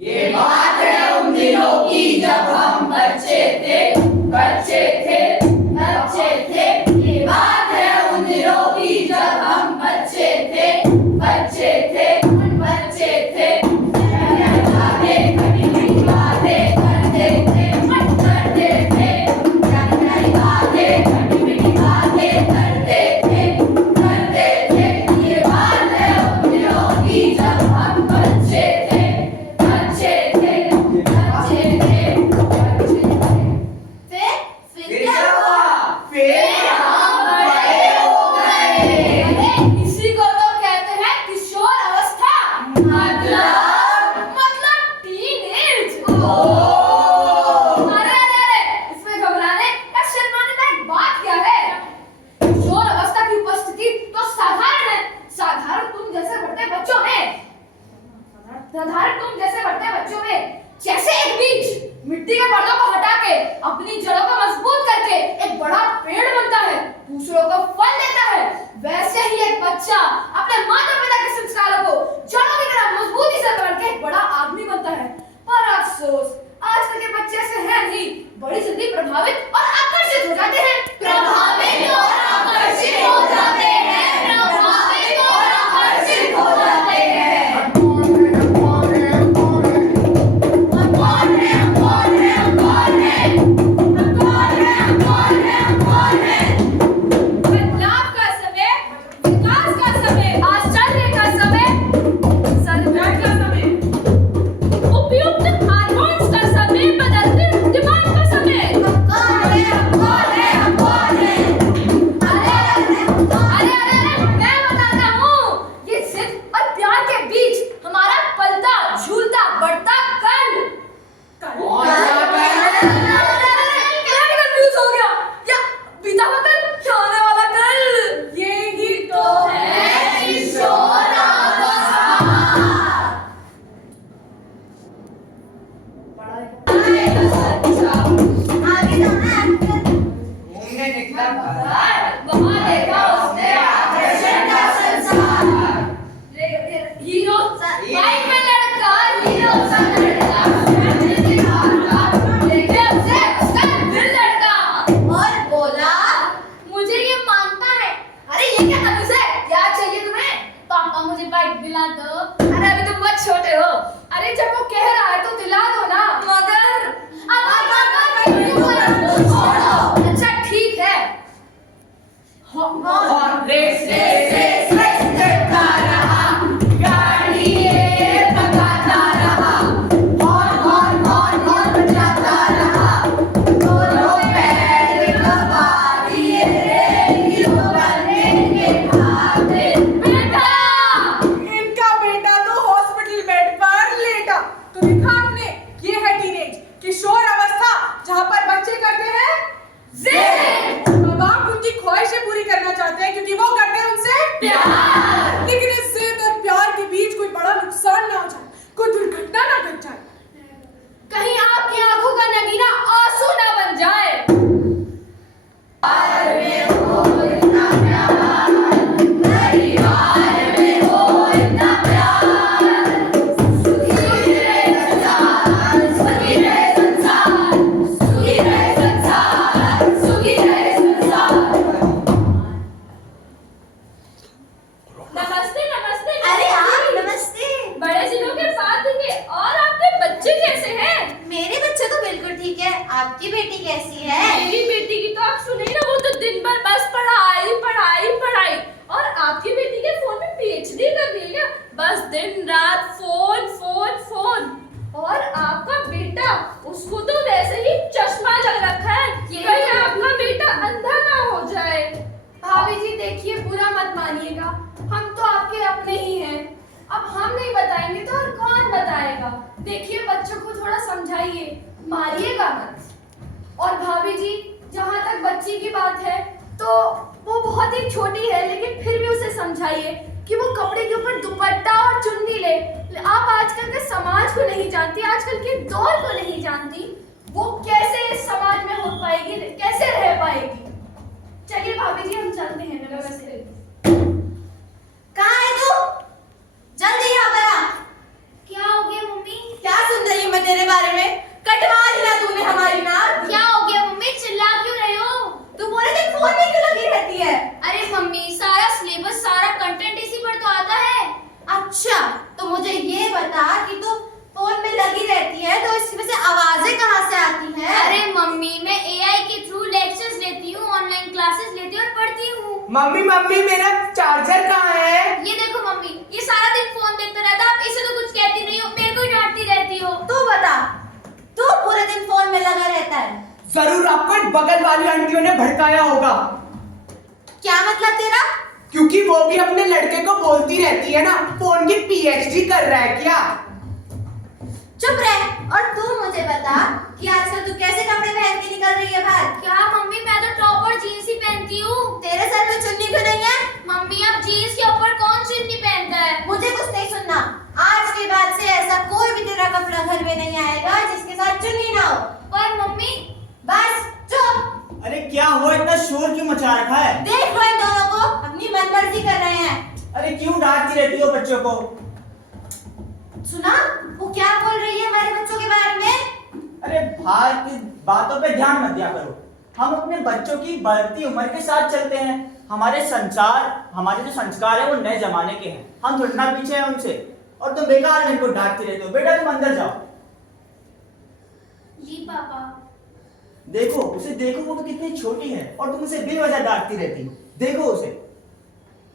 ये बात है उन दिनों की जब हम बच्चे थे, बच्चे थे, बच्चे थे। ये बात है उन दिनों की जब हम बच्चे थे, बच्चे थे, बच्चे थे। बातें खड़ी खड़ी बातें करते थे, करते थे। नई बातें खड़ी खड़ी बातें करते थे, करते थे। ये बात है उन दिनों की जब हम बच्चे थे, बच्चे थे, बच्चे थे, बच्चे थे। फिर क्या हुआ? फिर हम बड़े हो गए। इसी को तो कहते हैं किशोर अवस्था। मतलब टीनेज। अरे, इसमें घबराने या शर्माने लायक बात क्या है? किशोर अवस्था की उपस्थिति तो साधारण है। साधारण तुम जैसे बढ़ते बच्चों में जैसे एक बीज मिट्टी के पर्दों को हटा के अपनी जड़ों को मजबूत करके एक बड़ा पेड़ बनता है, दूसरों को फल देता है, वैसे ही एक बच्चा अपने माता पिता के संस्कारों को जड़ों की तरह मजबूती से पकड़ के एक बड़ा आदमी बनता है। पर अफसोस आजकल के बच्चे ऐसे हैं नहीं, बड़ी जल्दी प्रभावित और आकर्षित हो जाते हैं। प्रभावित और आकर्षित हो जाते हैं, प्रभावित और आकर्षित हो जाते हैं। बदलाव का समय, विकास का समय, आश्चर्य का समय, संघर्ष का समय, उपयुक्त हार्मोन्स का समय, बदलते दिमाग का समय। अरे, मैं बताता हूँ, ये जिद और प्यार के बीच हमारा पलता, झूलता, बढ़ता कल। मैं कंफ्यूज हो गया। या बीता हुआ कल, क्या होने वाला कल? ये ही तो है किशोर घूमने निकला बाजार, वहाँ देखा उसने आकर्षण का संसार। हीरो बाइक में लड़का, हीरो सा लड़का, देखे उसे उसका दिल धड़का और बोला, मुझे ये मानता है। अरे ये क्या था तुझे? क्या चाहिए तुम्हें? पापा मुझे बाइक दिला दो। अरे अभी तुम बहुत छोटे हो। अरे जब वो कह रहा है तो दिला दो ना। मगर छोड़ो। अच्छा ठीक है। और रेस रेस रेस रेस करता रहा, गाड़ी ये भगाता रहा, हॉर्न बजाता रहा, दोनों पैर दबा दिए, हीरो बनने के भागे। बेटा इनका बेटा तो हॉस्पिटल बेड पर लेटा। तो देखा आपने, ये है टीनेज, किशोर अवस्था, जहाँ पर बच्चे करते हैं जिद। माँ बाप उनकी ख्वाहिशें पूरी करना चाहते हैं क्योंकि वो करते हैं उनसे प्यार। लेकिन इस जिद और प्यार के बीच कोई बड़ा नुकसान ना हो जाए, कोई दुर्घटना ना घट जाए। कहीं आपकी आंखों का नगीना आंसू ना बन जाए। परिवार में हो इतना प्यार, परिवार में हो इतना प्यार, सुखी रहे संसार, सुखी रहे संसार, सुखी रहे संसार, सुखी रहे संसार। नमस्ते। अरे हाँ, नमस्ते। बड़े दिनों के बाद दिखे। और आपके बच्चे कैसे हैं? मेरे बच्चे तो बिल्कुल ठीक है। आपकी बेटी कैसी है? मेरी बेटी की तो आप सुने ना, वो तो दिन भर बस पढ़ाई पढ़ाई पढ़ाई। और आपकी बेटी के फोन में पीएचडी कर रही है क्या? बस दिन रात फोन फोन फोन। और आपका बेटा, उसको तो वैसे ही चश्मा लग रखा है। कहीं आपका बेटा अंधा ना हो जाए। भाभी जी देखिए, बुरा मत मानिएगा, हम तो आपके अपने ही हैं। अब हम नहीं बताएंगे तो और कौन बताएगा? देखिए बच्चों को थोड़ा समझाइए, मारिएगा मत। और भाभी जी, जहाँ तक बच्ची की बात है तो वो बहुत ही छोटी है, लेकिन फिर भी उसे समझाइए कि वो कपड़े के ऊपर दुपट्टा और चुन्नी ले। आप आजकल के समाज को नहीं जानती, आजकल के दौर को नहीं जानती। वो कैसे इस समाज में हो पाएगी, कैसे रह पाएगी? चलिए भाभी जी, हम चलते हैं। नमस्ते। कहाँ है तू? जल्दी यहाँ पर आ। क्या हो गया मम्मी? क्या बारे में? कटवा दिया तूने हमारी नाक। क्या हो गया मम्मी, चिल्ला क्यों रहे हो? तू पूरे दिन फोन में क्यों लगी रहती है? अरे मम्मी, सारा सिलेबस, सारा कंटेंट इसी पर तो आता है। अच्छा, तो मुझे ये बता कि तू फोन में लगी रहती है तो इसकी वजह से आवाजें कहाँ से आती हैं? अरे मम्मी, मैं एआई के थ्रू लेक्चर्स लेती हूँ, ऑनलाइन क्लासेस लेती हूँ और पढ़ती हूँ। मम्मी मम्मी मेरा चार्जर कहाँ है? ये देखो मम्मी, ये सारा दिन फोन देखता रहता, आप इसे तो कुछ कहती नहीं हो, मेरे को ही डांटती रहती हो। तू बता, तू पूरे दिन फोन में लगा रहता है। जरूर आपको बगल वाली आंटियों ने भड़काया होगा। क्या मतलब तेरा? क्योंकि वो भी अपने लड़के को बोलती रहती है ना, फोन की पीएचडी कर रहा है क्या? चुप रह। और तू मुझे बता कि आजकल तू कैसे कपड़े पहन के निकल रही है बाहर? क्या मम्मी, मैं तो टॉप और जीन्स ही पहनती हूँ। तेरे सर में चुन्नी क्यों नहीं है? मम्मी, अब जीन्स के ऊपर कौन चुन्नी पहनता है? मुझे कुछ नहीं सुनना। आज के बाद से ऐसा कोई भी तेरा कपड़ा घर में नहीं आएगा जिसके साथ चुन्नी ना हो। पर मम्मी, बस चुप। अरे क्या हुआ, इतना शोर क्यों मचा रखा है? देख लो इन दोनों को, अपनी मनमर्जी कर रहे हैं। अरे क्यों डांटती रहती हो बच्चों को? सुना वो क्या बोल रही है हमारे बच्चों के बारे में? अरे भाई की बातों पे ध्यान मत दिया करो। हम अपने बच्चों की बढ़ती उम्र के साथ चलते हैं। हमारे जो संस्कार है वो नए जमाने के हैं। हम थोड़ा पीछे हैं उनसे। और तुम बेकार इनको डांटती रहते हो। बेटा तुम अंदर जाओ। जी पापा। देखो उसे, देखो वो तो कितनी छोटी है और तुम उसे बेवजह डांटती रहती हो। देखो उसे।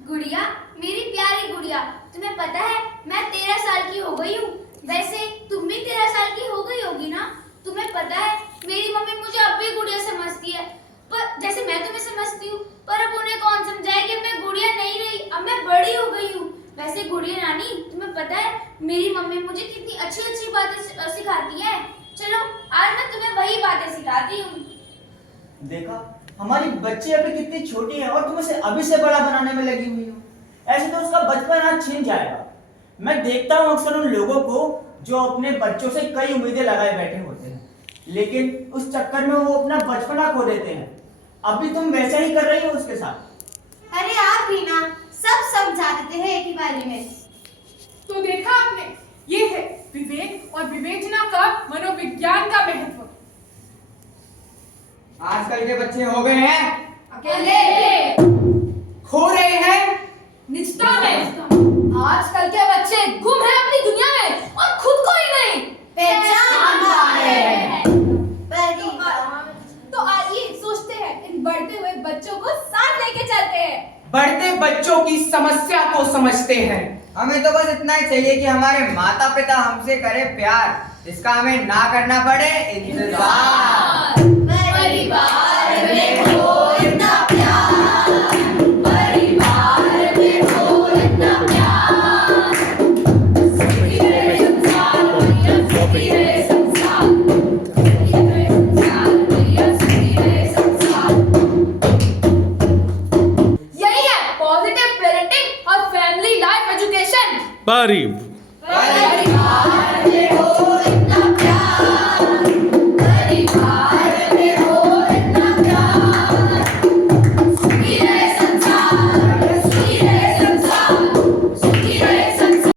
गुड़िया, मेरी प्यारी गुड़िया, तुम्हें पता है मैं 13 साल की हो गई हूँ। वैसे तुम भी 13 साल की हो गई होगी ना? तुम्हें पता है मेरी मम्मी मुझे अब भी गुड़िया समझती है, पर जैसे मैं तुम्हें समझती हूँ। पर अब उन्हें कौन समझाए कि मैं गुड़िया नहीं रही, अब मैं बड़ी हो गई हूँ। वैसे गुड़िया नानी, तुम्हें पता है मेरी मम्मी मुझे कितनी अच्छी अच्छी बातें सिखाती है। चलो आज मैं तुम्हें वही बातें सिखाती हूँ। देखा, हमारी बच्ची अभी कितनी छोटी है और तुम उसे अभी से बड़ा बनाने में लगी हुई हो। ऐसे तो उसका बचपन आज छीन जाएगा। मैं देखता हूँ अक्सर उन लोगों को जो अपने बच्चों से कई उम्मीदें लगाए बैठे होते हैं, लेकिन उस चक्कर में वो अपना बचपना खो देते हैं। अभी तुम वैसा ही कर रही हो उसके साथ। अरे आप भी ना सब समझा देते हैं एक ही बारे में। तो देखा आपने, ये है विवेक और विवेचना का मनोविज्ञान का महत्व। आजकल के बच्चे हो गए हैं अकेले, खो रहे हैं निजता में। आजकल के बच्चे गुम हैं अपनी दुनिया में और खुद को ही नहीं पहचान पा रहे हैं। तो आइए सोचते हैं, इन बढ़ते हुए बच्चों को साथ लेके चलते हैं। बढ़ते बच्चों की समस्या को समझते हैं। हमें तो बस इतना ही चाहिए कि हमारे माता पिता हमसे करें प्यार, जिसका हमें ना करना पड़े इंतजार। परिवार में हो इतना प्यार, परिवार में हो इतना प्यार। सुखी रहे संसार, भैया सुखी रहे संसार, सुखी रहे संसार, भैया सुखी रहे संसार। यही है पॉजिटिव पेरेंटिंग और फैमिली लाइफ एजुकेशन। Parib.